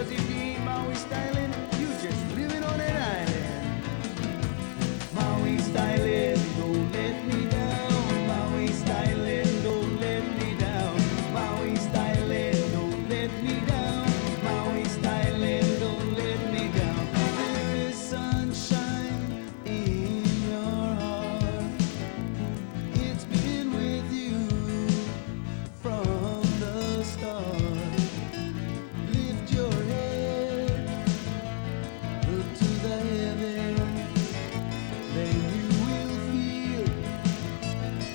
Cause if you ain't Maui styling, you just living on an island. Maui styling, don't let me down. Maui styling, don't let me down. Maui styling, don't let me down. Maui styling, don't let me down. There is sunshine in your heart. It's been with you from the start. Lift your head, look to the heavens, then you will feel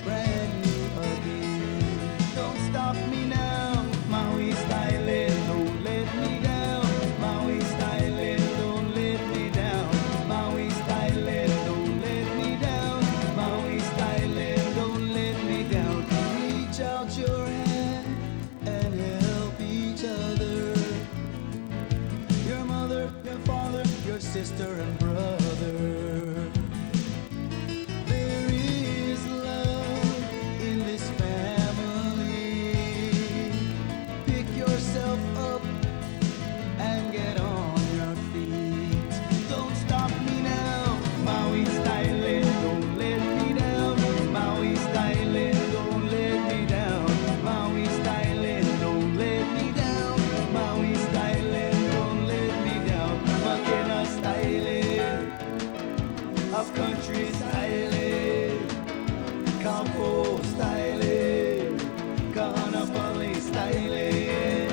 brand new again. Don't stop me now, Maui styling, don't let me down. Maui styling, don't let me down. Maui styling, don't let me down. Maui styling, don't let me down. Reach out your hand and help each other. Your mother, your father, your sister and brother. There is love in this family. Pick yourself up and get on your feet. Don't stop me now, Maui styling, don't let me down. Maui styling, don't let me down. Maui styling, don't let me down. Maui styling, don't let me down. Makena styling, up country styling, Campo styling, Kahanapali styling,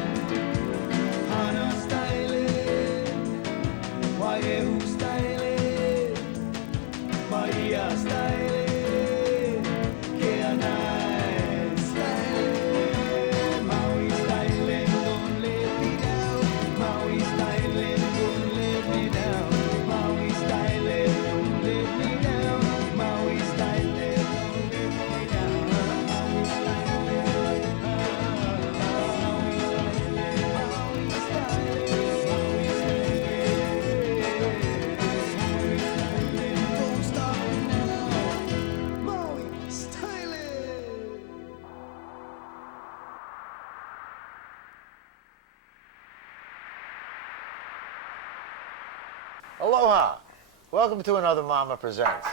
Hana styling, Waiehu styling, Bahia styling, Keanai styling. Maui styling, don't let me down. Maui styling, don't let me down. Maui styling, don't let me down. Maui styling, don't let me down. Maui styling, Maui styling, don't stop me now. Maui styling. Aloha! Welcome to another Mama Presents.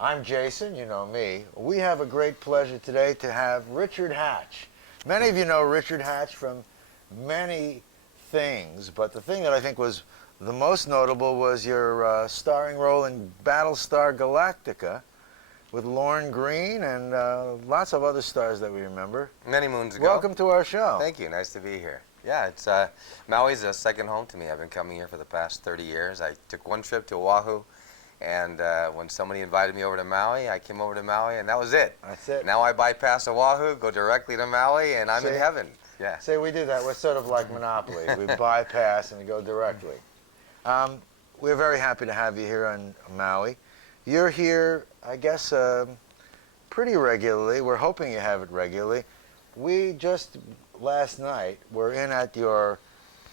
I'm Jason, you know me. We have a great pleasure today to have Richard Hatch. Many of you know Richard Hatch from many things, but the thing that I think was the most notable was your starring role in Battlestar Galactica with Lorne Greene and lots of other stars that we remember. Many moons ago. Welcome to our show. Thank you. Nice to be here. Yeah, it's Maui's a second home to me. I've been coming here for the past 30 years. I took one trip to Oahu, and when somebody invited me over to Maui, I came over to Maui, and that was it. That's it. Now I bypass Oahu, go directly to Maui, and I'm in See? heaven. Yeah. Say we do that. We're sort of like Monopoly. We bypass and we go directly. We're very happy to have you here on Maui. You're here, I guess, pretty regularly. We're hoping you have it regularly. We just last night were in at your,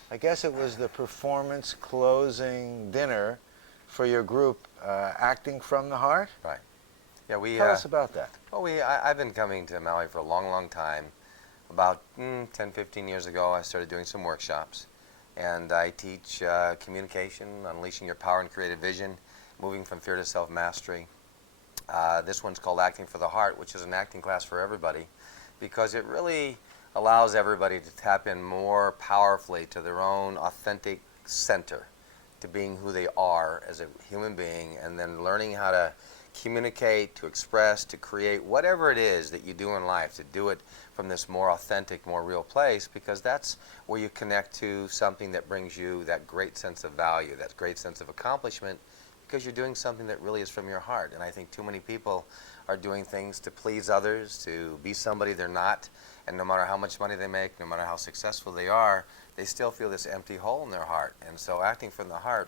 I guess it was the performance closing dinner for your group, Acting from the Heart. Right. Yeah, we. Tell us about that. Well, I've been coming to Maui for a long, long time. About 10, 15 years ago, I started doing some workshops, and I teach communication, unleashing your power and creative vision, moving from fear to self-mastery. This one's called Acting for the Heart, which is an acting class for everybody, because it really allows everybody to tap in more powerfully to their own authentic center, to being who they are as a human being, and then learning how to communicate, to express, to create whatever it is that you do in life, to do it from this more authentic, more real place, because that's where you connect to something that brings you that great sense of value, that great sense of accomplishment, because you're doing something that really is from your heart. And I think too many people are doing things to please others, to be somebody they're not, and no matter how much money they make, no matter how successful they are, they still feel this empty hole in their heart. And so acting from the heart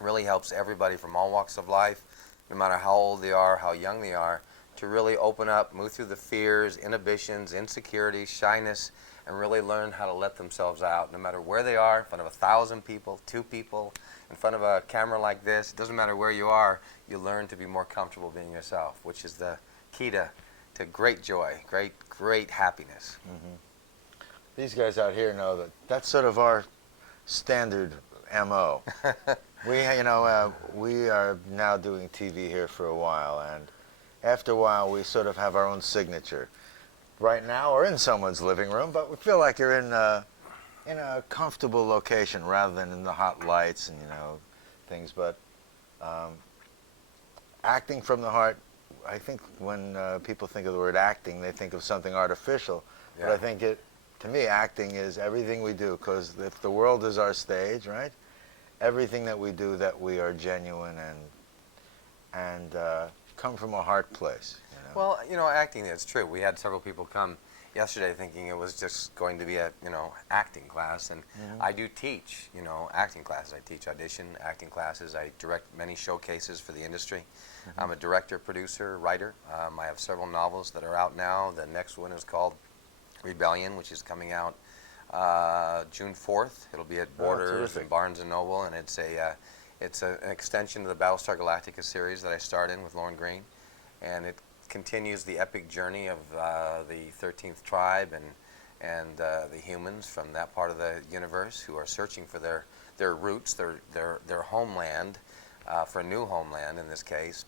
really helps everybody from all walks of life, no matter how old they are, how young they are, to really open up, move through the fears, inhibitions, insecurities, shyness, and really learn how to let themselves out, no matter where they are, in front of 1,000 people, 2 people, in front of a camera like this. It doesn't matter where you are, you learn to be more comfortable being yourself, which is the key to great joy, great happiness. These guys out here know that that's sort of our standard MO. We are now doing TV here for a while, and after a while we sort of have our own signature. Right now we're in someone's living room, but we feel like you're in a comfortable location rather than in the hot lights and things. But acting from the heart, I think when people think of the word acting, they think of something artificial. Yeah. But I think to me, acting is everything we do, because if the world is our stage, right? Everything that we do, that we are genuine and come from a heart place. Well, acting, it's true. We had several people come yesterday thinking it was just going to be a, acting class. And I do teach, acting classes. I teach audition, acting classes. I direct many showcases for the industry. I'm a director, producer, writer. I have several novels that are out now. The next one is called Rebellion, which is coming out June 4th. It'll be at Borders and Barnes & Noble, and it's an extension of the Battlestar Galactica series that I starred in with Lauren Green. And it continues the epic journey of the 13th tribe and the humans from that part of the universe who are searching for their roots, their homeland, for a new homeland in this case.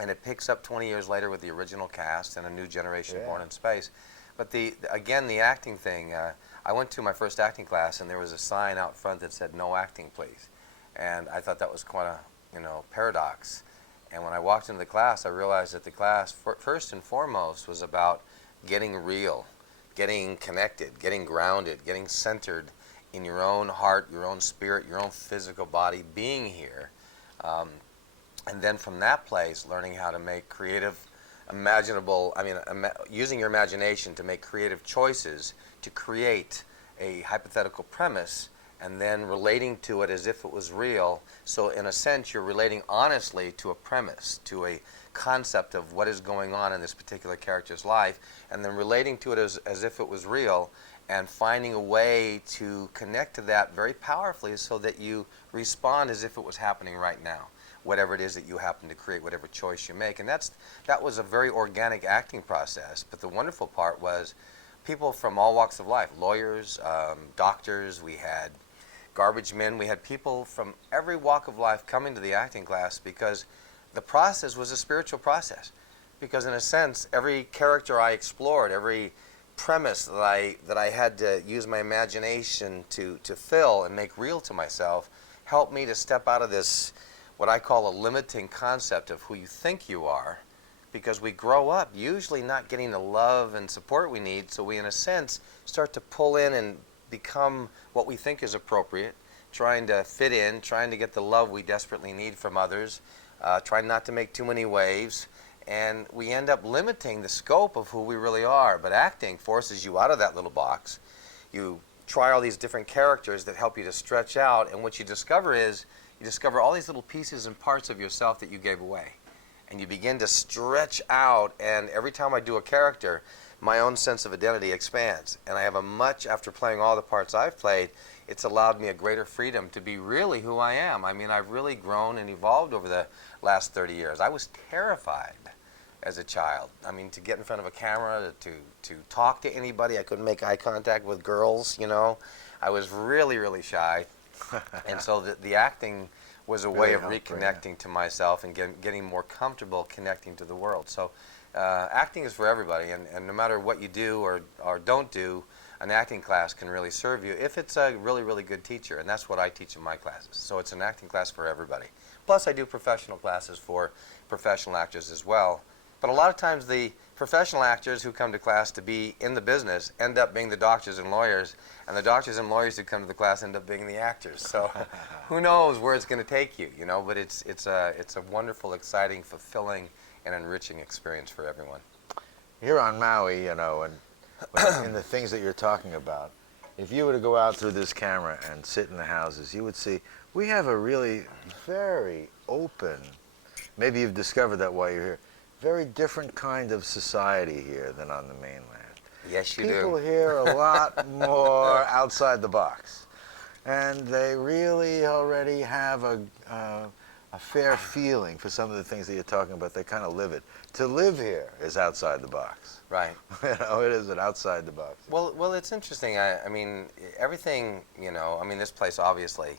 And it picks up 20 years later with the original cast and a new generation born in space. But again, the acting thing, I went to my first acting class and there was a sign out front that said, "No acting, please." And I thought that was quite a paradox. And when I walked into the class, I realized that the class, first and foremost, was about getting real, getting connected, getting grounded, getting centered in your own heart, your own spirit, your own physical body, being here. And then from that place, learning how to make creative, using your imagination to make creative choices to create a hypothetical premise, and then relating to it as if it was real. So in a sense, you're relating honestly to a premise, to a concept of what is going on in this particular character's life, and then relating to it as if it was real, and finding a way to connect to that very powerfully so that you respond as if it was happening right now, whatever it is that you happen to create, whatever choice you make. And that was a very organic acting process. But the wonderful part was people from all walks of life, lawyers, doctors, we had garbage men, we had people from every walk of life coming to the acting class because the process was a spiritual process. Because in a sense, every character I explored, every premise that I had to use my imagination to fill and make real to myself helped me to step out of this, what I call a limiting concept of who you think you are, because we grow up usually not getting the love and support we need, so we in a sense start to pull in and become what we think is appropriate, trying to fit in, trying to get the love we desperately need from others, trying not to make too many waves, and we end up limiting the scope of who we really are. But acting forces you out of that little box. You try all these different characters that help you to stretch out, and what you discover is you discover all these little pieces and parts of yourself that you gave away. And you begin to stretch out, and every time I do a character, my own sense of identity expands. And I have after playing all the parts I've played, it's allowed me a greater freedom to be really who I am. I mean, I've really grown and evolved over the last 30 years. I was terrified as a child. I mean, to get in front of a camera, to talk to anybody. I couldn't make eye contact with girls, I was really, really shy. And so the acting was a way of reconnecting to myself and getting more comfortable connecting to the world. So acting is for everybody, and no matter what you do or don't do, an acting class can really serve you if it's a really, really good teacher, and that's what I teach in my classes. So it's an acting class for everybody. Plus I do professional classes for professional actors as well. But a lot of times the professional actors who come to class to be in the business end up being the doctors and lawyers, and the doctors and lawyers who come to the class end up being the actors. So who knows where it's going to take you, but it's a wonderful, exciting, fulfilling, and enriching experience for everyone. Here on Maui, and in the things that you're talking about, if you were to go out through this camera and sit in the houses, you would see we have a really very open, maybe you've discovered that while you're here, very different kind of society here than on the mainland. Yes, you do. People here are a lot more outside the box. And they really already have a a fair feeling for some of the things that you're talking about. They kind of live it. To live here is outside the box. Right. You know, it is an outside the box. Well, it's interesting. I mean, everything, you know, I mean, this place obviously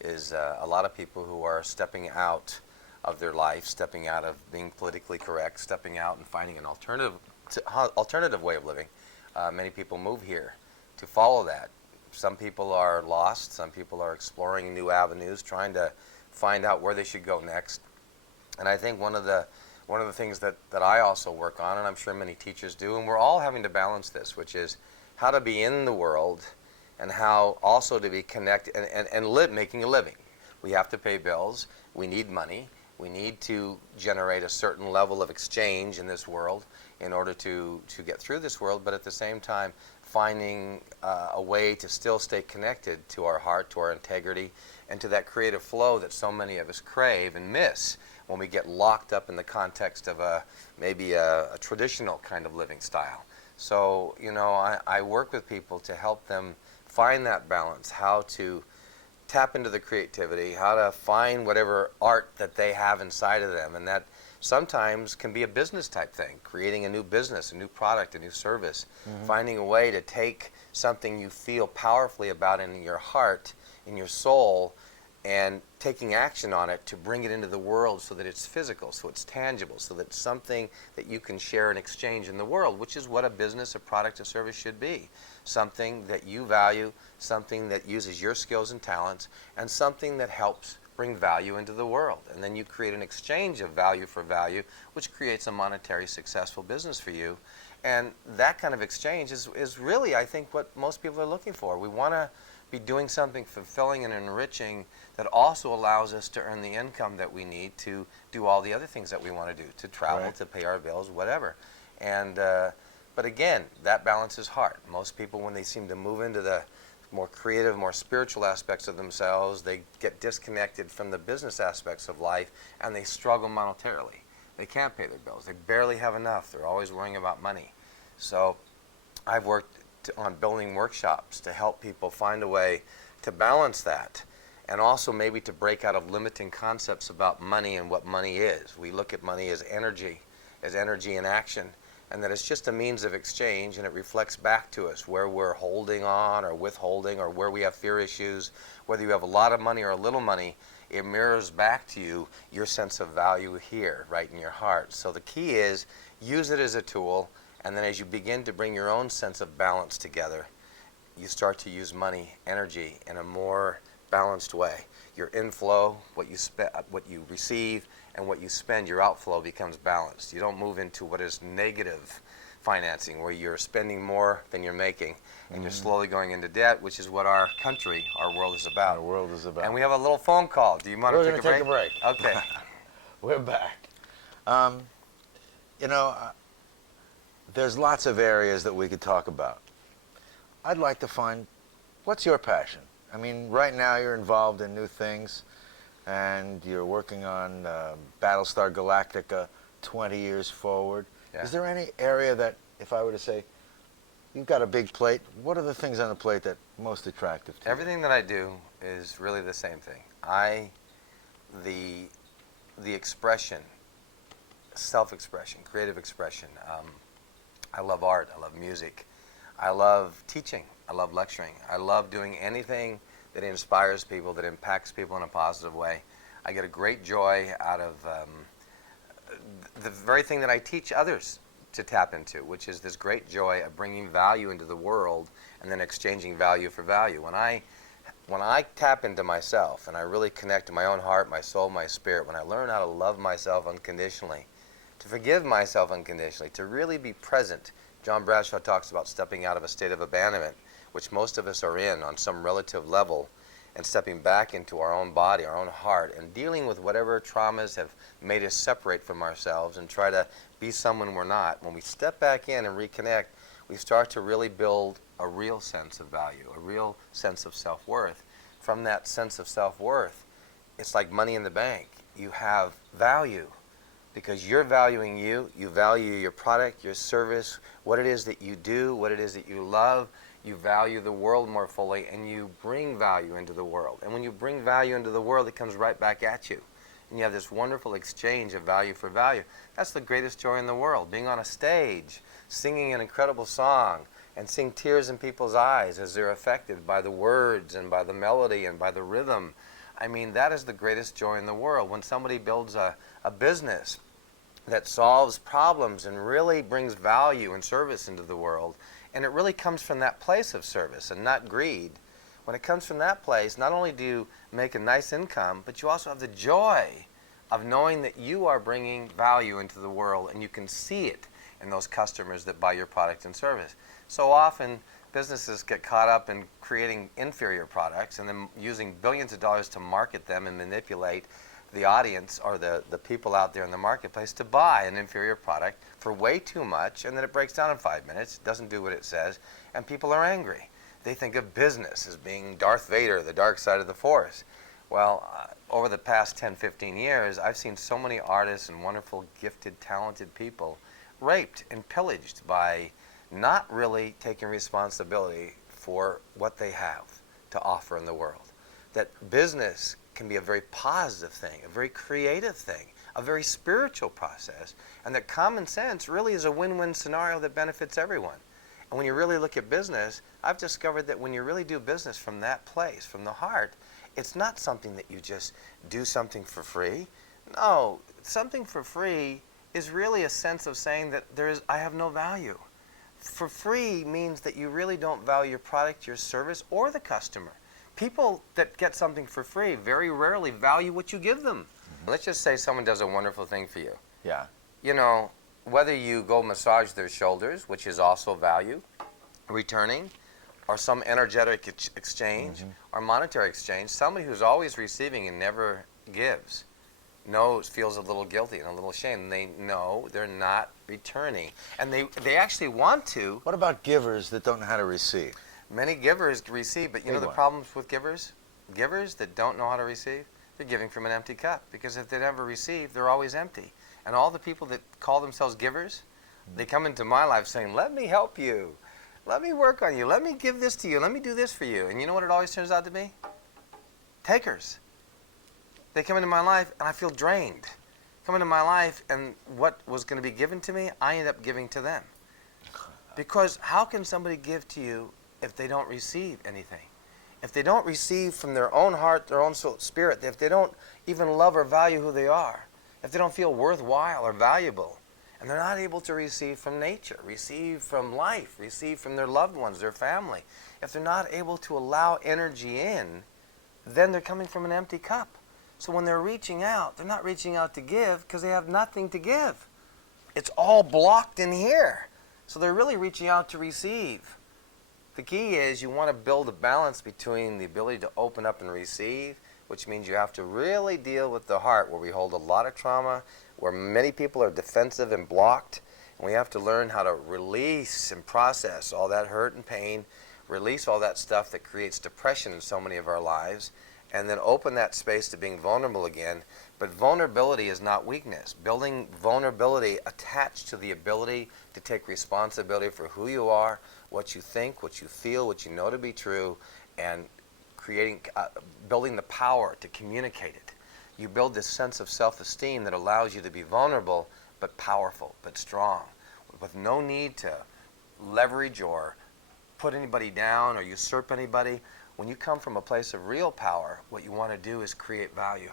is a lot of people who are stepping out of their life, stepping out of being politically correct, stepping out and finding an alternative way of living. Many people move here to follow that. Some people are lost. Some people are exploring new avenues, trying to find out where they should go next. And I think one of the things that I also work on, and I'm sure many teachers do, and we're all having to balance this, which is how to be in the world and how also to be connected and live, making a living. We have to pay bills. We need money. We need to generate a certain level of exchange in this world in order to get through this world, but at the same time finding a way to still stay connected to our heart, to our integrity, and to that creative flow that so many of us crave and miss when we get locked up in the context of maybe a traditional kind of living style. So, you know, I work with people to help them find that balance, how to tap into the creativity, how to find whatever art that they have inside of them, and that sometimes can be a business type thing, creating a new business, a new product, a new service, finding a way to take something you feel powerfully about in your heart, in your soul, and taking action on it to bring it into the world so that it's physical, so it's tangible, so that it's something that you can share and exchange in the world, which is what a business, a product, a service should be. Something that you value, something that uses your skills and talents, and something that helps bring value into the world. And then you create an exchange of value for value, which creates a monetary successful business for you. And that kind of exchange is really, I think, what most people are looking for. We want to be doing something fulfilling and enriching that also allows us to earn the income that we need to do all the other things that we want to do, to travel, Right. to pay our bills, whatever. And but again, that balance is hard. Most people, when they seem to move into the more creative, more spiritual aspects of themselves, they get disconnected from the business aspects of life, and they struggle monetarily. They can't pay their bills. They barely have enough. They're always worrying about money. So I've worked on building workshops to help people find a way to balance that, and also maybe to break out of limiting concepts about money and what money is. We look at money as energy in action, and that it's just a means of exchange, and it reflects back to us where we're holding on or withholding, or where we have fear issues. Whether you have a lot of money or a little money, it mirrors back to you your sense of value here, right in your heart. So the key is use it as a tool, and then as you begin to bring your own sense of balance together, you start to use money, energy in a more balanced way. Your inflow, what you receive, and what you spend, your outflow becomes balanced. You don't move into what is negative financing, where you're spending more than you're making, and you're slowly going into debt, which is what our country, our world is about. Our world is about. And we have a little phone call. Do you want We're to going take to take a break. Okay. We're back. You know, there's lots of areas that we could talk about. I'd like to find, what's your passion? I mean, right now you're involved in new things, and you're working on Battlestar Galactica 20 years forward. Yeah. Is there any area that, if I were to say, you've got a big plate, what are the things on the plate that are most attractive to Everything that I do is really the same thing. The expression, self-expression, creative expression. I love art. I love music. I love teaching. I love lecturing. I love doing anything that inspires people, that impacts people in a positive way. I get a great joy out of the very thing that I teach others to tap into, which is this great joy of bringing value into the world and then exchanging value for value. When I tap into myself and I really connect to my own heart, my soul, my spirit, when I learn how to love myself unconditionally, to forgive myself unconditionally, to really be present. John Bradshaw talks about stepping out of a state of abandonment, which most of us are in on some relative level, and stepping back into our own body, our own heart, and dealing with whatever traumas have made us separate from ourselves and try to be someone we're not. When we step back in and reconnect, we start to really build a real sense of value, a real sense of self-worth. From that sense of self-worth, it's like money in the bank. You have value because you're valuing you. You value your product, your service, what it is that you do, what it is that you love. You value the world more fully, and you bring value into the world. And when you bring value into the world, it comes right back at you. and you have this wonderful exchange of value for value. That's the greatest joy in the world, being on a stage, singing an incredible song, and seeing tears in people's eyes as they're affected by the words and by the melody and by the rhythm. I mean, that is the greatest joy in the world. When somebody builds a business that solves problems and really brings value and service into the world, and it really comes from that place of service and not greed. When it comes from that place, not only do you make a nice income, but you also have the joy of knowing that you are bringing value into the world, and you can see it in those customers that buy your product and service. So often, businesses get caught up in creating inferior products and then using billions of dollars to market them and manipulate the audience or the people out there in the marketplace to buy an inferior product for way too much, and then it breaks down in 5 minutes, doesn't do what it says, and people are angry. They think of business as being Darth Vader, the dark side of the force. Well, over the past 10, 15 years, I've seen so many artists and wonderful, gifted, talented people raped and pillaged by not really taking responsibility for what they have to offer in the world. That business can be a very positive thing, a very creative thing, a very spiritual process, and that common sense really is a win-win scenario that benefits everyone. And when you really look at business, I've discovered that when you really do business from that place, from the heart, it's not something that you just do something for free. No, something for free is really a sense of saying that I have no value. For free means that you really don't value your product, your service, or the customer. People that get something for free very rarely value what you give them. Let's just say someone does a wonderful thing for you. Yeah. You know, whether you go massage their shoulders, which is also value, returning, or some energetic exchange, or monetary exchange, somebody who's always receiving and never gives feels a little guilty and a little shame. They know they're not returning. And they actually want to. What about givers that don't know how to receive? Many givers receive, but you know the problems with givers? Givers that don't know how to receive, they're giving from an empty cup. Because if they never receive, they're always empty. And all the people that call themselves givers, they come into my life saying, let me help you. Let me work on you. Let me give this to you. Let me do this for you. And you know what it always turns out to be? Takers. They come into my life and I feel drained. Come into my life and what was going to be given to me, I end up giving to them. Because how can somebody give to you if they don't receive anything? If they don't receive from their own heart, their own soul, spirit, if they don't even love or value who they are, if they don't feel worthwhile or valuable, and they're not able to receive from nature, receive from life, receive from their loved ones, their family, if they're not able to allow energy in, then they're coming from an empty cup. So when they're reaching out, they're not reaching out to give because they have nothing to give. It's all blocked in here. So they're really reaching out to receive. The key is you want to build a balance between the ability to open up and receive, which means you have to really deal with the heart, where we hold a lot of trauma, where many people are defensive and blocked, and we have to learn how to release and process all that hurt and pain, release all that stuff that creates depression in so many of our lives, and then open that space to being vulnerable again. But vulnerability is not weakness. Building vulnerability attached to the ability to take responsibility for who you are, what you think, what you feel, what you know to be true, and building the power to communicate it. You build this sense of self-esteem that allows you to be vulnerable, but powerful, but strong, with no need to leverage or put anybody down or usurp anybody. When you come from a place of real power, what you want to do is create value.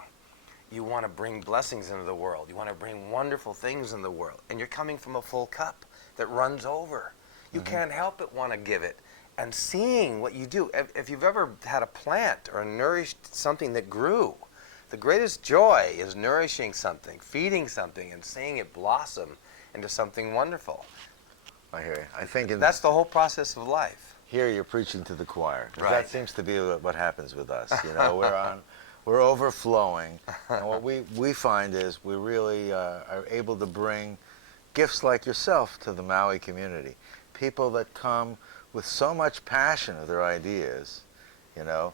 You want to bring blessings into the world. You want to bring wonderful things in the world. And you're coming from a full cup that runs over. You can't help but want to give it. And seeing what you do, if you've ever had a plant or nourished something that grew, the greatest joy is nourishing something, feeding something, and seeing it blossom into something wonderful. I hear you. I think that's the whole process of life. Here you're preaching to the choir. Right. That seems to be what happens with us. You know, we're overflowing, and what we find is we really are able to bring gifts like yourself to the Maui community. People that come with so much passion of their ideas, you know.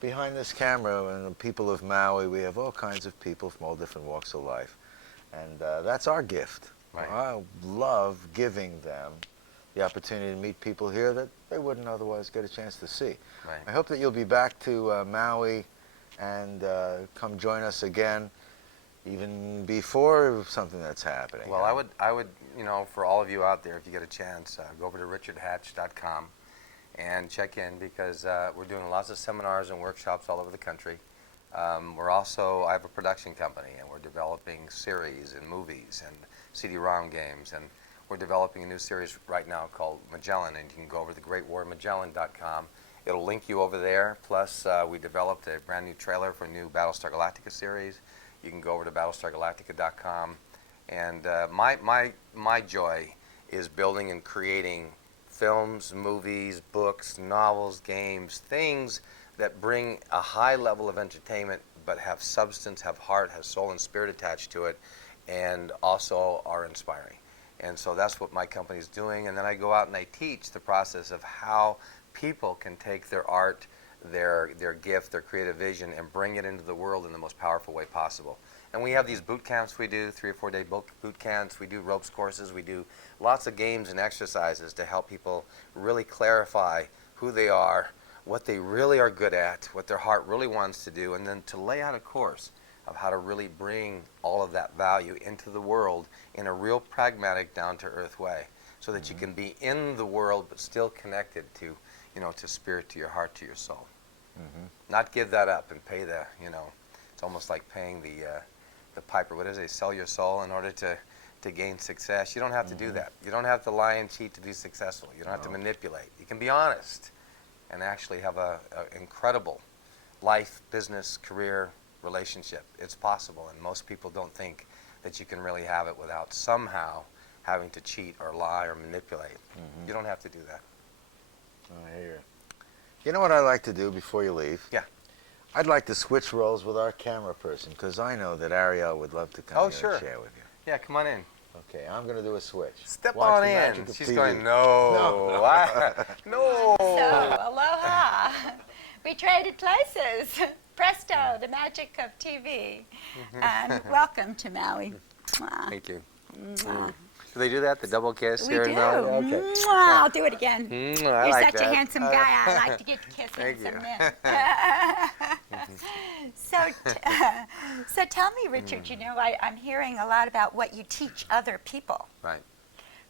Behind this camera and the people of Maui, we have all kinds of people from all different walks of life, and that's our gift. Right. I love giving them the opportunity to meet people here that they wouldn't otherwise get a chance to see. Right. I hope that you'll be back to Maui and come join us again. even before something that's happening? Well, I would, you know, for all of you out there, if you get a chance, go over to richardhatch.com and check in, because we're doing lots of seminars and workshops all over the country. I have a production company, and we're developing series and movies and CD-ROM games, and we're developing a new series right now called Magellan, and you can go over to thegreatwarmagellan.com. It'll link you over there. Plus, we developed a brand new trailer for a new Battlestar Galactica series. You can go over to battlestargalactica.com. And my joy is building and creating films, movies, books, novels, games, things that bring a high level of entertainment but have substance, have heart, have soul and spirit attached to it, and also are inspiring. And so that's what my company is doing. And then I go out and I teach the process of how people can take their art, their gift, their creative vision, and bring it into the world in the most powerful way possible. And we have these boot camps we do, 3 or 4 day boot camps. We do ropes courses. We do lots of games and exercises to help people really clarify who they are, what they really are good at, what their heart really wants to do, and then to lay out a course of how to really bring all of that value into the world in a real pragmatic, down-to-earth way, so that you can be in the world but still connected to, you know, to spirit, to your heart, to your soul. Not give that up and pay the, you know, it's almost like paying the piper. What is it? Sell your soul in order to gain success. You don't have to do that. You don't have to lie and cheat to be successful. You don't have to manipulate. You can be honest and actually have a incredible life, business, career, relationship. It's possible, and most people don't think that you can really have it without somehow having to cheat or lie or manipulate. You don't have to do that. I hear you. You know what I'd like to do before you leave? Yeah. I'd like to switch roles with our camera person, because I know that Airielle would love to come Oh, here sure. and share with you. Yeah, come on in. Okay, I'm going to do a switch. Step Watch on the in. magic of She's TV. going, no. No. So, aloha. We traded places. Presto, the magic of TV. And welcome to Maui. Mwah. Thank you. Mwah. Do they do that, the double kiss We here do. in Maui? Okay. Mwah. I'll do it again. I You're like such that. a handsome guy. I like to get to kiss Thank handsome you. men. So tell me, Richard, you know, I'm hearing a lot about what you teach other people. Right.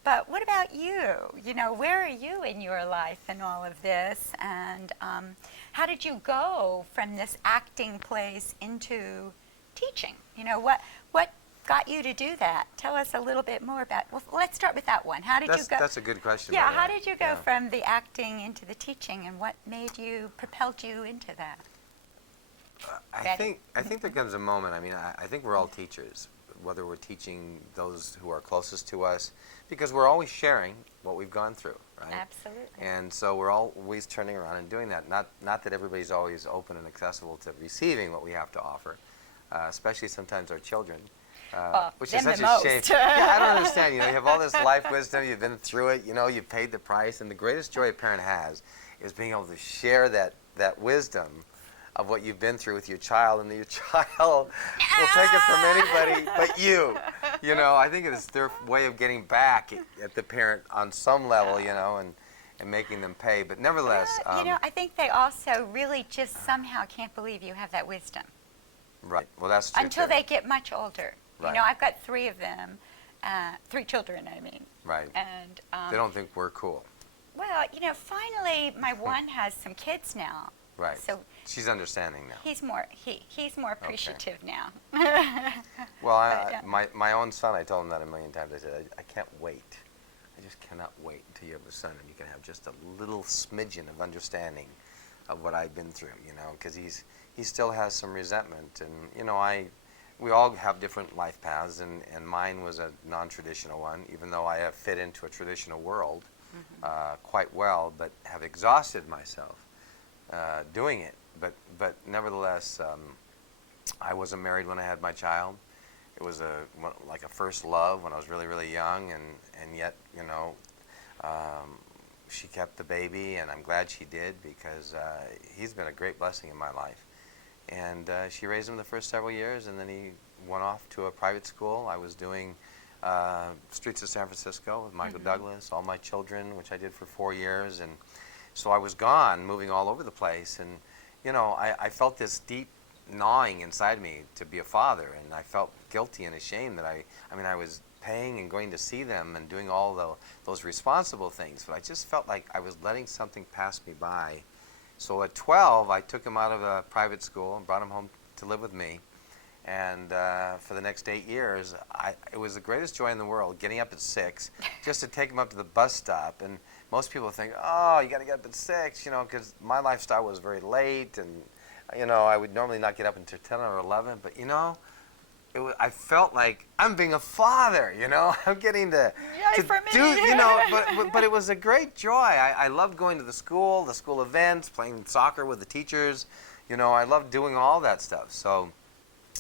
But what about you? You know, where are you in your life in all of this? And how did you go from this acting place into teaching? You know, what got you to do that? Tell us a little bit more about, well, let's start with that one. How did you go? That's a good question. Yeah, by the how way. did you go from the acting into the teaching, and what propelled you into that? I think there comes a moment. I mean, I think we're all teachers, whether we're teaching those who are closest to us, because we're always sharing what we've gone through, right? Absolutely. And so we're always turning around and doing that. Not that everybody's always open and accessible to receiving what we have to offer, especially sometimes our children. Which is them such the a shame. most. Yeah, I don't understand. You know, you have all this life wisdom. You've been through it. You know, you've paid the price, and the greatest joy a parent has is being able to share that wisdom of what you've been through with your child, and your child will take it from anybody but you. You know, I think it's their way of getting back at the parent on some level. You know, and making them pay. But nevertheless, you know, I think they also really just somehow can't believe you have that wisdom. Right. Well, that's true. Until too. they get much older. Right. You know, I've got 3 of them, 3 children, I mean. Right. And They don't think we're cool. well, you know, finally, my one has some kids now. Right. So she's understanding now. he's more appreciative now. Well, But, yeah. my own son, I told him that a million times. I said, I can't wait. I just cannot wait until you have a son and you can have just a little smidgen of understanding of what I've been through, you know, because he still has some resentment. And, you know, we all have different life paths, and mine was a non-traditional one, even though I have fit into a traditional world quite well, but have exhausted myself doing it. But nevertheless, I wasn't married when I had my child. It was like a first love when I was really, really young, and yet, you know, she kept the baby, and I'm glad she did, because he's been a great blessing in my life. And she raised him the first several years, and then he went off to a private school. I was doing Streets of San Francisco with Michael Douglas, all my children, which I did for 4 years. And so I was gone, moving all over the place. And, you know, I felt this deep gnawing inside me to be a father, and I felt guilty and ashamed that I was paying and going to see them and doing all those responsible things, but I just felt like I was letting something pass me by. So at 12, I took him out of a private school and brought him home to live with me. And for the next 8 years, it was the greatest joy in the world, getting up at 6 just to take him up to the bus stop. And most people think, oh, you got to get up at 6, because my lifestyle was very late, and I would normally not get up until 10 or 11. But I felt like I'm being a father. I'm getting to for me. do. But it was a great joy. I loved going to the school events, playing soccer with the teachers. I loved doing all that stuff. So.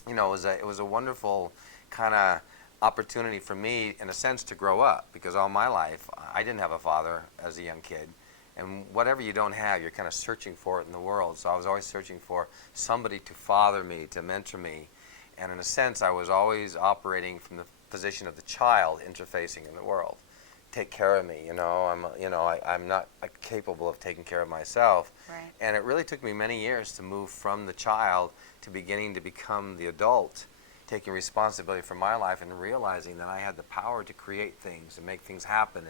It was a wonderful kind of opportunity for me, in a sense, to grow up, because all my life I didn't have a father as a young kid, and whatever you don't have, you're kind of searching for it in the world. So I was always searching for somebody to father me, to mentor me, and in a sense, I was always operating from the position of the child interfacing in the world. Take care of me, I'm not capable of taking care of myself. Right. And it really took me many years to move from the child to beginning to become the adult, taking responsibility for my life and realizing that I had the power to create things and make things happen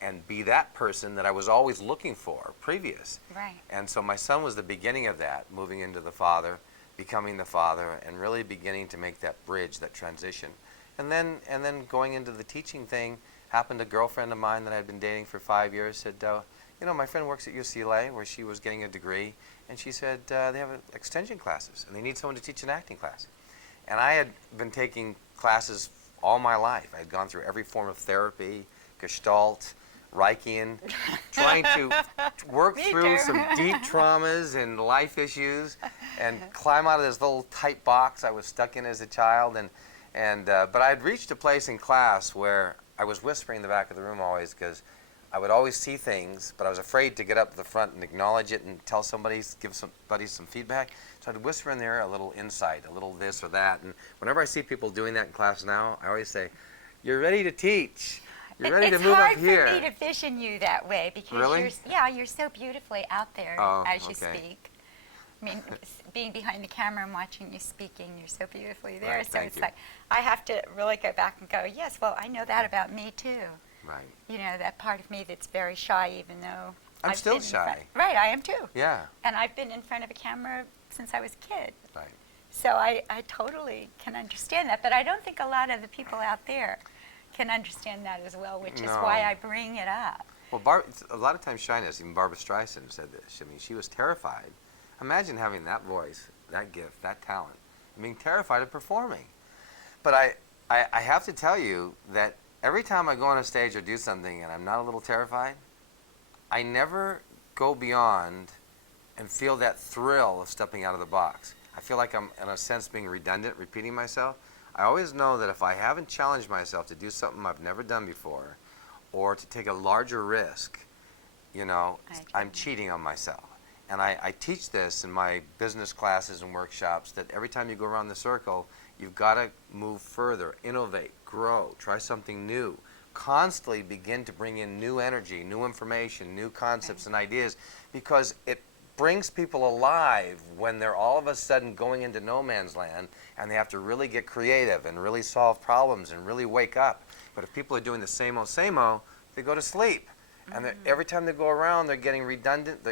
and be that person that I was always looking for previous. Right. And so my son was the beginning of that, moving into the father, becoming the father, and really beginning to make that bridge, that transition. And then going into the teaching thing, happened a girlfriend of mine that I'd been dating for 5 years said, my friend works at UCLA where she was getting a degree, and she said they have extension classes and they need someone to teach an acting class. And I had been taking classes all my life. I had gone through every form of therapy, Gestalt, Reichian, trying to work through some deep traumas and life issues and climb out of this little tight box I was stuck in as a child. But I had reached a place in class where I was whispering in the back of the room always, because I would always see things, but I was afraid to get up to the front and acknowledge it and tell somebody, give somebody some feedback. So I'd whisper in there a little insight, a little this or that. And whenever I see people doing that in class now, I always say, "You're ready to teach. You're ready to move up here." It's hard for me to vision you that way, because Really? you're so beautifully out there as you speak. I mean, being behind the camera and watching you speaking, you're so beautifully there. Right, so thank it's you. like, I have to really go back and go, yes, well, I know that about me too. Right. That part of me that's very shy, even though I'm still shy. Right, I am too. Yeah. And I've been in front of a camera since I was a kid. Right. So I totally can understand that. But I don't think a lot of the people out there can understand that as well, which is why I bring it up. Well, a lot of times shyness, even Barbara Streisand said this. I mean, she was terrified. Imagine having that voice, that gift, that talent, and being terrified of performing. But I have to tell you that every time I go on a stage or do something and I'm not a little terrified, I never go beyond and feel that thrill of stepping out of the box. I feel like I'm, in a sense, being redundant, repeating myself. I always know that if I haven't challenged myself to do something I've never done before or to take a larger risk, I'm cheating on myself. And I teach this in my business classes and workshops, that every time you go around the circle, you've got to move further, innovate, grow, try something new, constantly begin to bring in new energy, new information, new concepts and ideas, because it brings people alive when they're all of a sudden going into no man's land and they have to really get creative and really solve problems and really wake up. But if people are doing the same old, they go to sleep. And every time they go around, they're getting redundant.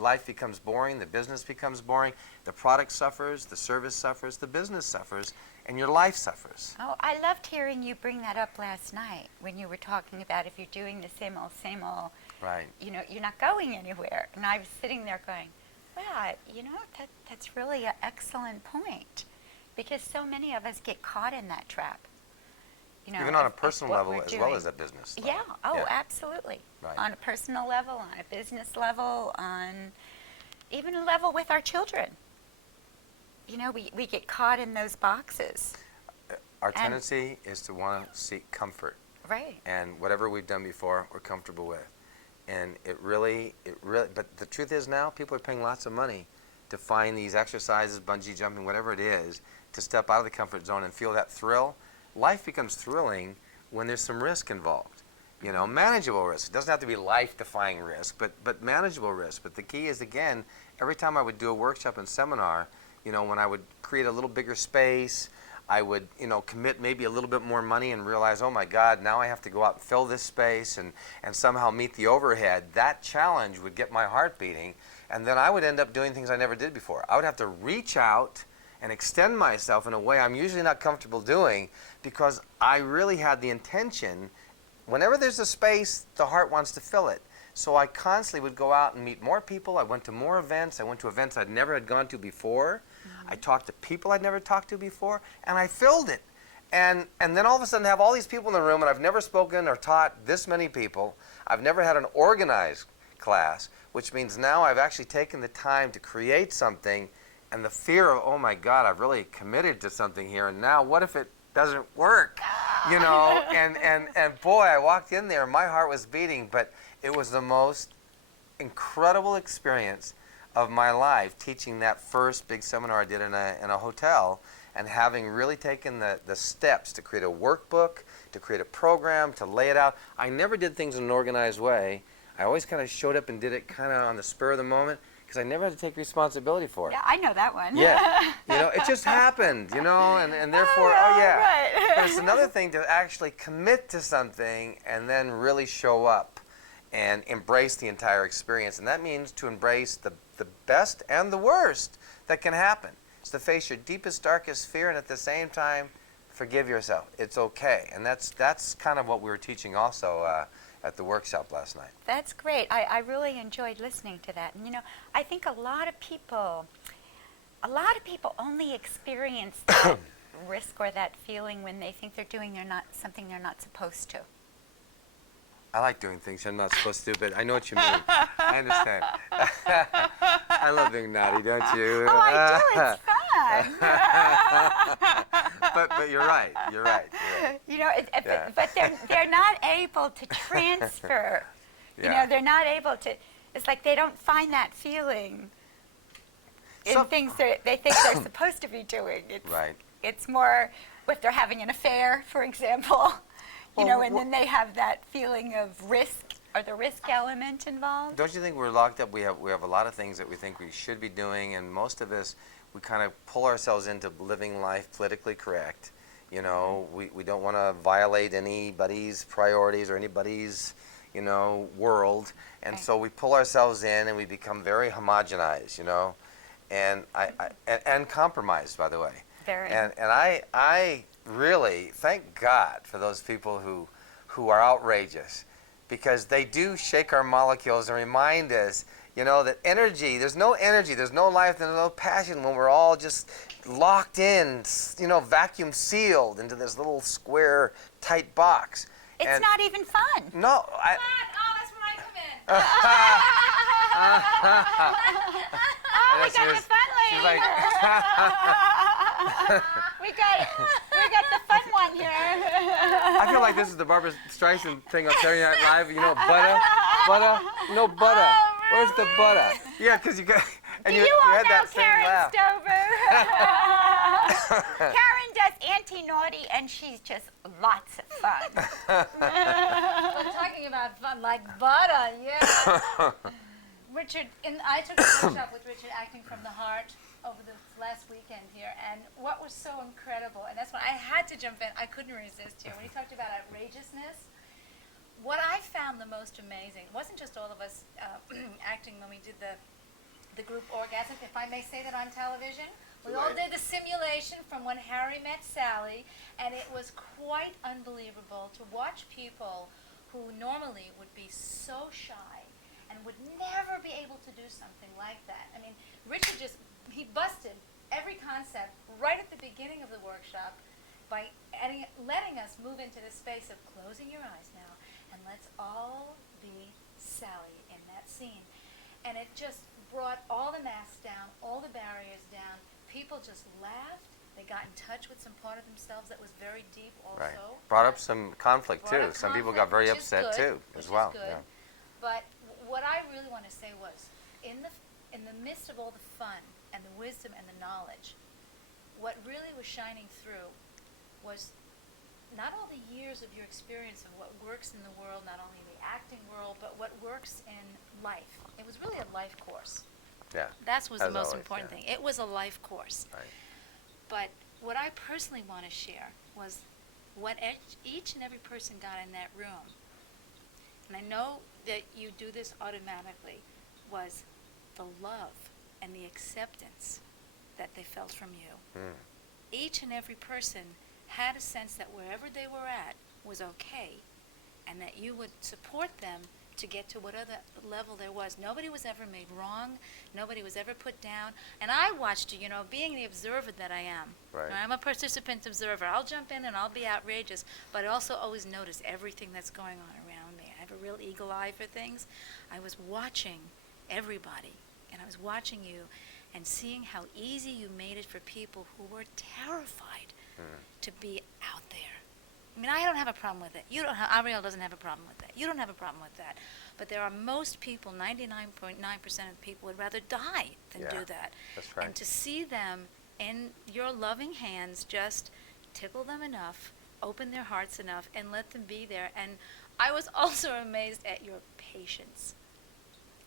Life becomes boring. The business becomes boring. The product suffers. The service suffers. The business suffers. And your life suffers. Oh, I loved hearing you bring that up last night when you were talking about if you're doing the same old, right. You're not going anywhere. And I was sitting there going, wow, that's really an excellent point. Because so many of us get caught in that trap. Even on a personal level as well as a business level. Yeah, yeah. Absolutely. Right. On a personal level, on a business level, on even a level with our children. We get caught in those boxes. Our tendency is to want to seek comfort. Right. And whatever we've done before, we're comfortable with. And but the truth is now, people are paying lots of money to find these exercises, bungee jumping, whatever it is, to step out of the comfort zone and feel that thrill. Life becomes thrilling when there's some risk involved. Manageable risk. It doesn't have to be life-defying risk, but manageable risk. But the key is, again, every time I would do a workshop and seminar, You know, when I would create a little bigger space, I would, you know, commit maybe a little bit more money and realize, oh my God, now I have to go out and fill this space and somehow meet the overhead. That challenge would get my heart beating, and then I would end up doing things I never did before. I would have to reach out and extend myself in a way I'm usually not comfortable doing, because I really had the intention, whenever there's a space, the heart wants to fill it. So I constantly would go out and meet more people. I went to more events. I went to events I'd never had gone to before. I talked to people I'd never talked to before, and I filled it. And then all of a sudden have all these people in the room, and I've never spoken or taught this many people. I've never had an organized class, which means now I've actually taken the time to create something, and the fear of, oh my God, I've really committed to something here, and now what if it doesn't work? You know, and boy, I walked in there, and my heart was beating, but it was the most incredible experience of my life, teaching that first big seminar I did in a hotel, and having really taken the steps to create a workbook, to create a program, to lay it out. I never did things in an organized way. I always kind of showed up and did it kind of on the spur of the moment, because I never had to take responsibility for it. Yeah, I know that one. Yeah, you know, it just happened, you know, and therefore, Right. But it's another thing to actually commit to something and then really show up and embrace the entire experience. And that means to embrace the best and the worst that can happen. It's to face your deepest, darkest fear, and at the same time, forgive yourself. It's okay. And that's kind of what we were teaching also at the workshop last night. That's great. I really enjoyed listening to that. And you know, I think a lot of people only experience that risk or that feeling when they think they're doing something they're not supposed to. I like doing things I'm not supposed to, but I know what you mean. I understand. I love being naughty, don't you? Oh, I do. It's fun. But you're right. You're right. You know, Yeah. but they're not able to transfer. You Yeah. know, they're not able to. It's like they don't find that feeling in things that they think they're supposed to be doing. Right. It's more if they're having an affair, for example. You know, and then they have that feeling of risk, or the risk element involved. Don't you think we're locked up? We have a lot of things that we think we should be doing, and most of us, we kind of pull ourselves into living life politically correct. You know, we don't want to violate anybody's priorities or anybody's, you know, world, and Right. so we pull ourselves in and we become very homogenized, you know, and and compromised, by the way. Very. And I really thank God for those people who are outrageous, because they do shake our molecules and remind us, you know, that there's no life, there's no passion when we're all just locked in, you know, vacuum sealed into this little square tight box. It's not even fun. No, Oh, that's when I come in. Oh, we got the fun lady. She's like, we got the fun one here. I feel like this is the Barbara Streisand thing on Saturday Night Live. You know, butter, no butter. Oh, Where's the butter? Yeah, because you got. And Do you you all had know that same Karen laugh. Stover? Karen does anti-naughty, and she's just lots of fun. We're talking about fun, like butter, yeah. Richard, I took a workshop with Richard, Acting from the Heart, over the last weekend here, and what was so incredible, and that's when I had to jump in, I couldn't resist here, when he talked about outrageousness. What I found the most amazing wasn't just all of us acting when we did the group orgasm, if I may say that on television. We all did the simulation from When Harry Met Sally, and it was quite unbelievable to watch people who normally would be so shy and would never be able to do something like that. I mean, Richard he busted every concept right at the beginning of the workshop by letting us move into the space of closing your eyes now, and let's all be Sally in that scene. And it just brought all the masks down, all the barriers down. People just laughed. They got in touch with some part of themselves that was very deep also. Right. Brought up some conflict Brought too. up Some people conflict, got very which is upset good, too, which as well. is good. Yeah. But what I really want to say was, in the midst of all the fun and the wisdom and the knowledge, what really was shining through was not all the years of your experience of what works in the world, not only in the acting world, but what works in life. It was really a life course. Yeah. That was the As most always, important yeah. thing. It was a life course. Right. But what I personally want to share was what each and every person got in that room, and I know that you do this automatically, was the love and the acceptance that they felt from you. Mm. Each and every person had a sense that wherever they were at was okay, and that you would support them to get to whatever level there was. Nobody was ever made wrong. Nobody was ever put down. And I watched you, being the observer that I am. Right. I'm a participant observer. I'll jump in and I'll be outrageous, but I also always notice everything that's going on around me. I have a real eagle eye for things. I was watching everybody, and I was watching you and seeing how easy you made it for people who were terrified to be out there. I mean, I don't have a problem with it. You don't have, Airielle doesn't have a problem with that. You don't have a problem with that. But there are most people, 99.9% of people would rather die than Yeah, do that. that's right. And to see them in your loving hands, just tickle them enough, open their hearts enough, and let them be there. And I was also amazed at your patience.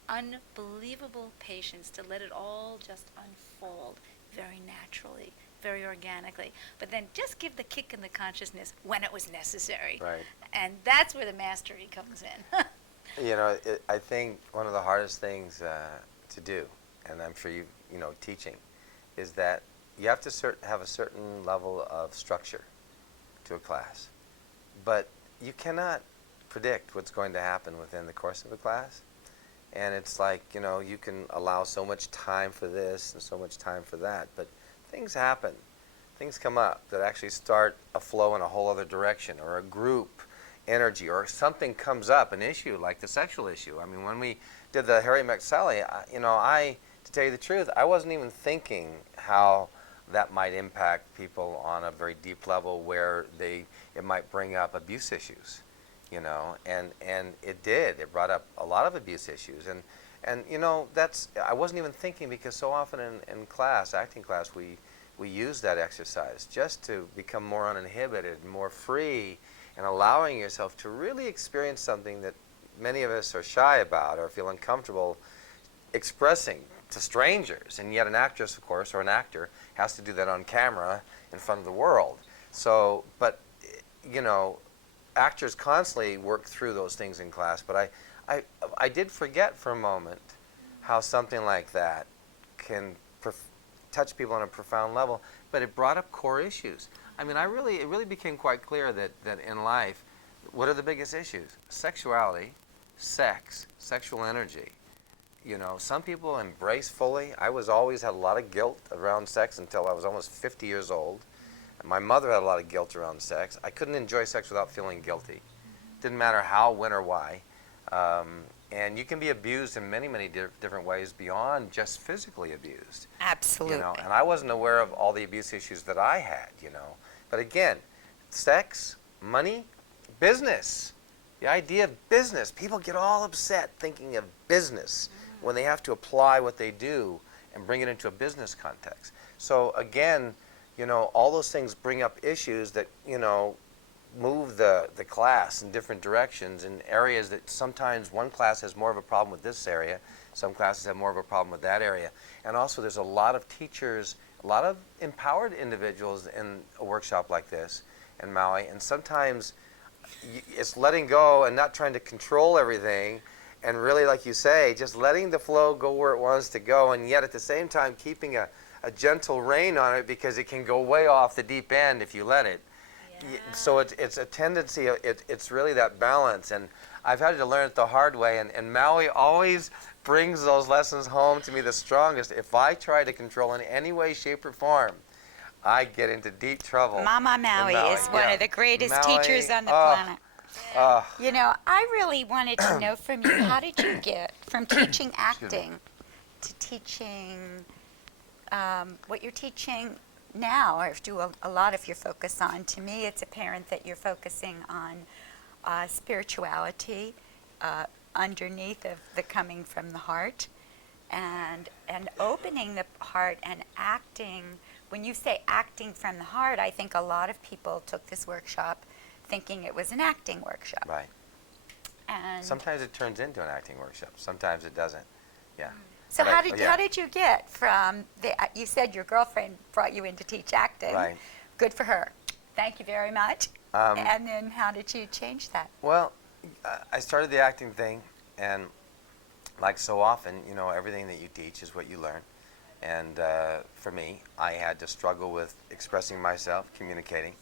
Unbelievable patience to let it all just unfold very naturally, very organically, but then just give the kick in the consciousness when it was necessary. Right. And that's where the mastery comes in. I think one of the hardest things to do, and I'm sure teaching, is that you have to have a certain level of structure to a class, but you cannot predict what's going to happen within the course of a class. And it's like, you can allow so much time for this and so much time for that, but things happen. Things come up that actually start a flow in a whole other direction, or a group energy, or something comes up, an issue like the sexual issue. I mean, when we did the Harry Met Sally, to tell you the truth, I wasn't even thinking how that might impact people on a very deep level where it might bring up abuse issues. And it did. It brought up a lot of abuse issues, and I wasn't even thinking, because so often in class, acting class, we use that exercise just to become more uninhibited, more free, and allowing yourself to really experience something that many of us are shy about or feel uncomfortable expressing to strangers. And yet an actress, of course, or an actor has to do that on camera in front of the world. So, but actors constantly work through those things in class, but I did forget for a moment how something like that can touch people on a profound level, but it brought up core issues. I mean, it really became quite clear that in life, what are the biggest issues? Sexuality, sex, sexual energy. Some people embrace fully. I always had a lot of guilt around sex until I was almost 50 years old. My mother had a lot of guilt around sex. I couldn't enjoy sex without feeling guilty. Didn't matter how, when, or why. And you can be abused in many, many different ways beyond just physically abused. Absolutely. And I wasn't aware of all the abuse issues that I had, But again, sex, money, business. The idea of business. People get all upset thinking of business when they have to apply what they do and bring it into a business context. So again, all those things bring up issues that, move the class in different directions in areas that sometimes one class has more of a problem with this area, some classes have more of a problem with that area. And also there's a lot of teachers, a lot of empowered individuals in a workshop like this in Maui, and sometimes it's letting go and not trying to control everything, and really, like you say, just letting the flow go where it wants to go, and yet at the same time keeping a gentle rein on it, because it can go way off the deep end if you let it. So it's a tendency, it's really that balance, and I've had to learn it the hard way, and Maui always brings those lessons home to me the strongest. If I try to control in any way, shape, or form, I get into deep trouble. Mama Maui is one of the greatest teachers on the planet. I really wanted to know from you, how did you get from teaching acting to teaching what you're teaching now, or do a lot of your focus on? To me, it's apparent that you're focusing on spirituality underneath of the coming from the heart, and opening the heart and acting. When you say acting from the heart, I think a lot of people took this workshop thinking it was an acting workshop. Right. And Sometimes it turns into an acting workshop. Sometimes it doesn't. Yeah. So But how did you get from the? You said your girlfriend brought you in to teach acting. Right. Good for her. Thank you very much. And then how did you change that? Well, I started the acting thing, and like so often, you know, everything that you teach is what you learn. And for me, I had to struggle with expressing myself, communicating,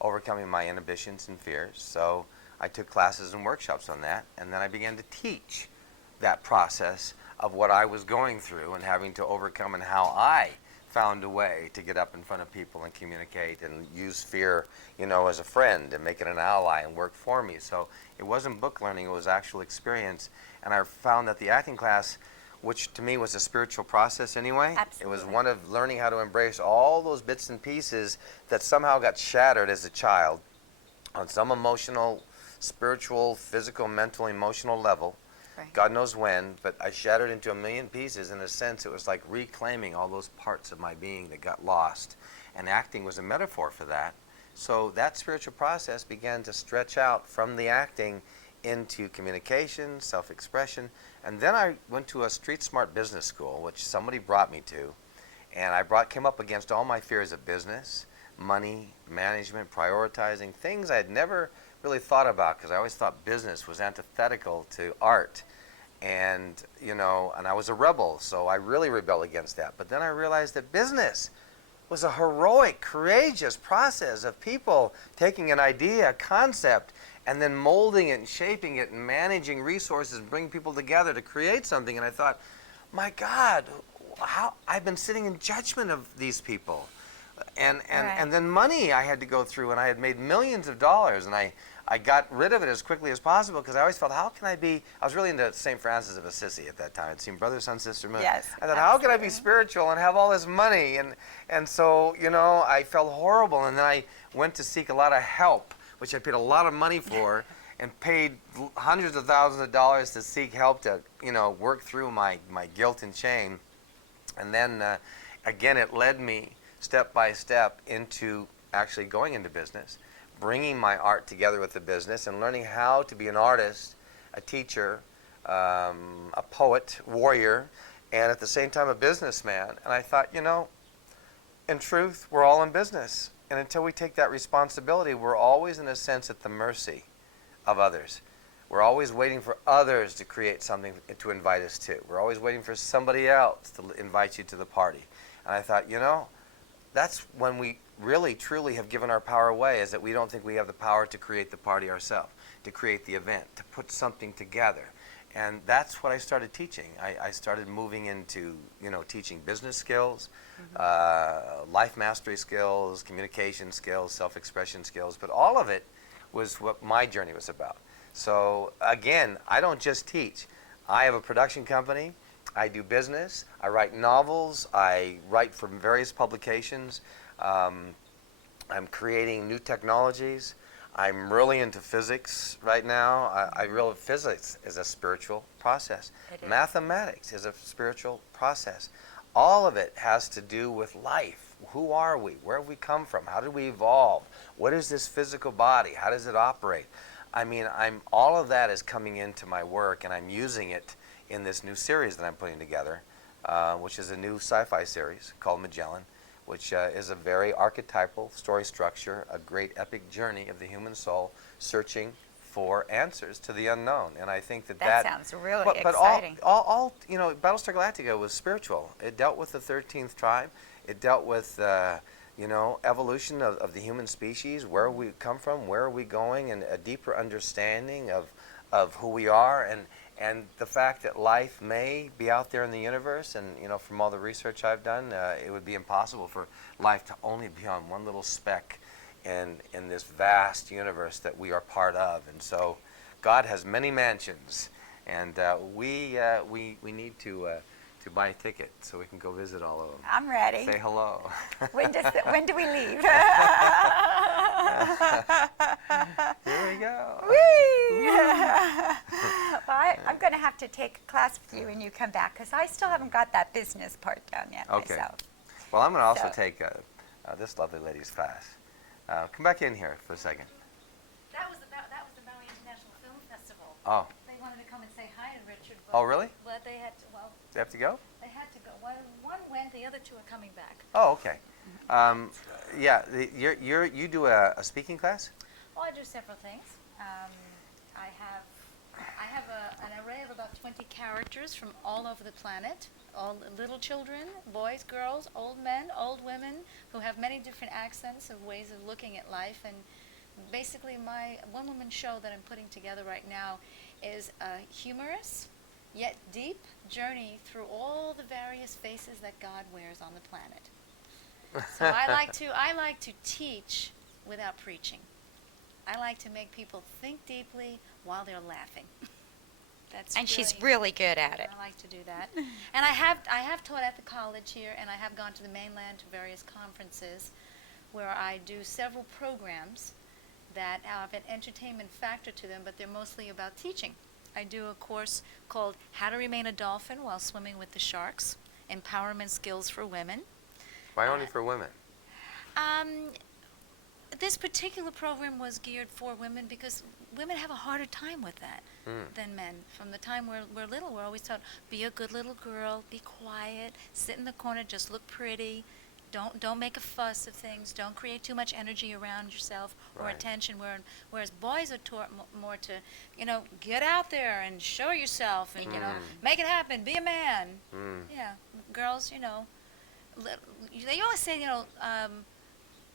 overcoming my inhibitions and fears. So I took classes and workshops on that, and then I began to teach that process of what I was going through and having to overcome, and how I found a way to get up in front of people and communicate and use fear, you know, as a friend and make it an ally and work for me. So it wasn't book learning, it was actual experience. And I found that the acting class, which to me was a spiritual process anyway, Absolutely. it was one of learning how to embrace all those bits and pieces that somehow got shattered as a child on some emotional, spiritual, physical, mental, emotional level. Right. God knows when, but I shattered into a million pieces. In a sense, it was like reclaiming all those parts of my being that got lost. And acting was a metaphor for that. So that spiritual process began to stretch out from the acting into communication, self-expression. And then I went to a street smart business school, which somebody brought me to. And I came up against all my fears of business, money, management, prioritizing, things I had never really thought about, because I always thought business was antithetical to art. And, you know, and I was a rebel, so I really rebelled against that. But then I realized that business was a heroic, courageous process of people taking an idea, a concept, and then molding it and shaping it and managing resources and bringing people together to create something. And I thought, my God, how I've been sitting in judgment of these people. And then money I had to go through, and I had made millions of dollars, and I got rid of it as quickly as possible, because I always felt, how can I was really into St. Francis of Assisi at that time. I'd seen Brother, Sun, Sister, Moon. Yes, I thought, how can I be spiritual and have all this money? And so, you know, I felt horrible, and then I went to seek a lot of help, which I paid a lot of money for, and paid hundreds of thousands of dollars to seek help to, you know, work through my guilt and shame. And then, again, it led me step by step into actually going into business, bringing my art together with the business, and learning how to be an artist, a teacher, a poet, warrior, and at the same time a businessman. And I thought, you know, in truth, we're all in business. And until we take that responsibility, we're always, in a sense, at the mercy of others. We're always waiting for others to create something to invite us to. We're always waiting for somebody else to invite you to the party. And I thought, you know, that's when we really, truly have given our power away, is that we don't think we have the power to create the party ourselves, to create the event, to put something together. And that's what I started teaching. I started moving into, you know, teaching business skills, life mastery skills, communication skills, self-expression skills, but all of it was what my journey was about. So again, I don't just teach. I have a production company. I do business. I write novels. I write for various publications. I'm creating new technologies. I'm really into physics right now. Physics is a spiritual process. Mathematics is a spiritual process. All of it has to do with life. Who are we? Where have we come from? How did we evolve? What is this physical body? How does it operate? I mean, all of that is coming into my work, and I'm using it in this new series that I'm putting together, which is a new sci-fi series called Magellan, which is a very archetypal story structure, a great epic journey of the human soul searching for answers to the unknown. And I think that sounds really but exciting. all you know, Battlestar Galactica was spiritual. It dealt with the 13th tribe. It dealt with you know, evolution of the human species, where we come from, where are we going, and a deeper understanding of who we are, and the fact that life may be out there in the universe. And, you know, from all the research I've done, it would be impossible for life to only be on one little speck in this vast universe that we are part of. And so God has many mansions, and we need to buy a ticket so we can go visit all of them. I'm ready. Say hello. When do we leave? Here we go. Whee! Well, I'm going to have to take a class with you when you come back, because I still haven't got that business part down yet myself. Well, I'm going to also take this lovely lady's class. Come back in here for a second. That was the Maui International Film Festival. Oh. They wanted to come and say hi to Richard. Oh, really? But they had to, They have have to go? They had to go. One went, the other two are coming back. Oh, okay. Yeah, you do a speaking class? Oh, I do several things. I have an array of about 20 characters from all over the planet. All little children, boys, girls, old men, old women, who have many different accents and ways of looking at life. And basically, my one-woman show that I'm putting together right now is a humorous yet deep journey through all the various faces that God wears on the planet. So I like to teach without preaching. I like to make people think deeply while they're laughing. And she's really good at it. I like to do that. And I have taught at the college here, and I have gone to the mainland to various conferences where I do several programs that have an entertainment factor to them, but they're mostly about teaching. I do a course called How to Remain a Dolphin While Swimming with the Sharks, Empowerment Skills for Women. Why only for women? This particular program was geared for women because women have a harder time with that than men. From the time we're little, we're always taught, be a good little girl, be quiet, sit in the corner, just look pretty. Don't make a fuss of things. Don't create too much energy around yourself or Right. attention. Whereas boys are taught more to, get out there and show yourself and, make it happen. Be a man. Yeah. Girls, they always say,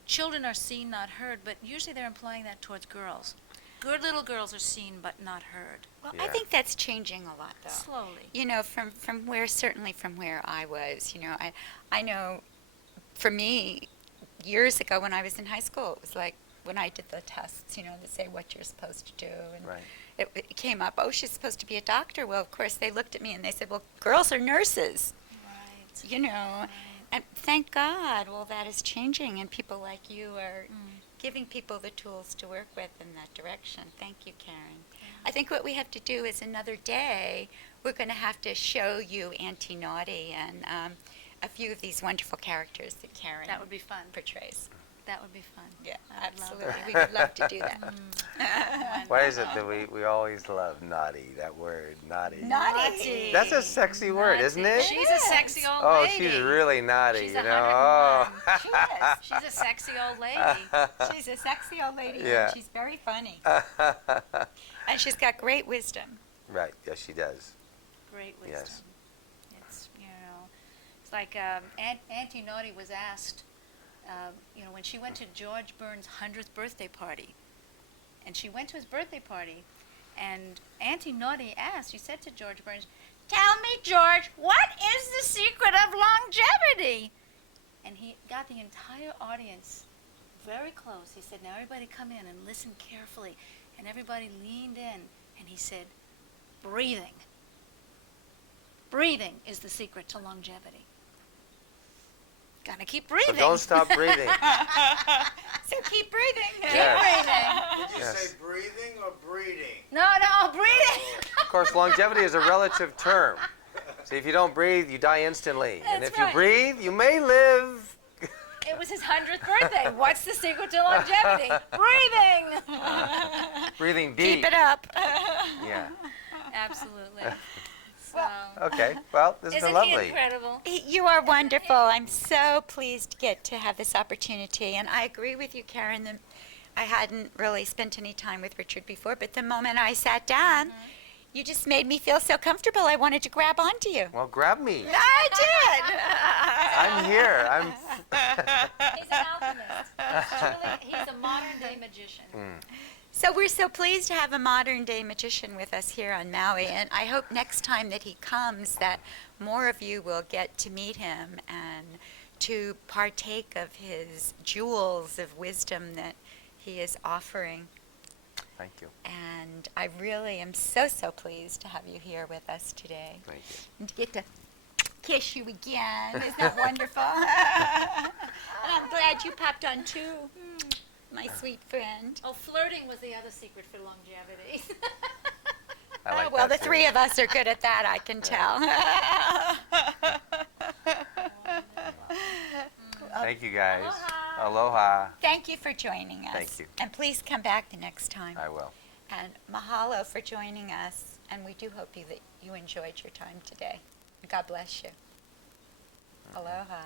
children are seen, not heard, but usually they're implying that towards girls. Good little girls are seen but not heard. Well, Yeah. I think that's changing a lot, though. Slowly. From where I was, I know for me, years ago when I was in high school, it was like when I did the tests, that say what you're supposed to do. And Right. it came up, oh, she's supposed to be a doctor. Well, of course, they looked at me and they said, well, girls are nurses, Right. Right. And thank God, well, that is changing, and people like you are giving people the tools to work with in that direction. Thank you, Karen. I think what we have to do is another day, we're going to have to show you Auntie Naughty and a few of these wonderful characters that Karen That would be fun. portrays. That would be fun. Yeah, I'd love absolutely. that. We would love to do that. Why is it that we always love naughty, that word, naughty? Naughty. That's a sexy word, isn't it? She's a sexy old Oh, lady. she's really naughty, She's you know. 101. She is. She's a sexy old lady. She's a sexy old lady, Yeah. and she's very funny. And she's got great wisdom. Right, yes, she does. Great wisdom. Yes. It's like Auntie Naughty was asked, when she went to George Burns' 100th birthday party. And she went to his birthday party, and Auntie Naughty asked, she said to George Burns, "Tell me, George, what is the secret of longevity?" And he got the entire audience very close. He said, "Now everybody come in and listen carefully." And everybody leaned in, and he said, "Breathing. Breathing is the secret to longevity. Gotta keep breathing." So don't stop breathing. So keep breathing. Yes. Breathing. Did you Yes. say breathing or breeding? No, breathing. Of course, longevity is a relative term. So if you don't breathe, you die instantly. And That's if you right. breathe, you may live. It was his 100th birthday. What's the secret to longevity? Breathing. Breathing deep. Keep it up. Yeah. Absolutely. So, Okay. Well, this has been isn't he lovely. incredible? You are wonderful. I'm so pleased to get to have this opportunity. And I agree with you, Karen, that I hadn't really spent any time with Richard before, but the moment I sat down, you just made me feel so comfortable. I wanted to grab onto you. Well, grab me. I did. I'm here. He's an alchemist. He's a modern day magician. So we're so pleased to have a modern-day magician with us here on Maui, and I hope next time that he comes that more of you will get to meet him and to partake of his jewels of wisdom that he is offering. Thank you. And I really am so, so pleased to have you here with us today. Thank you. And to get to kiss you again. Isn't that wonderful? And I'm glad you popped on too, my sweet friend. Oh, flirting was the other secret for longevity. I like Well, that the too. three of us are good at that, I can tell. Thank you, guys. Aloha. Aloha. Thank you for joining us. Thank you. And please come back the next time. I will. And mahalo for joining us. And we do hope that you enjoyed your time today. God bless you. Aloha.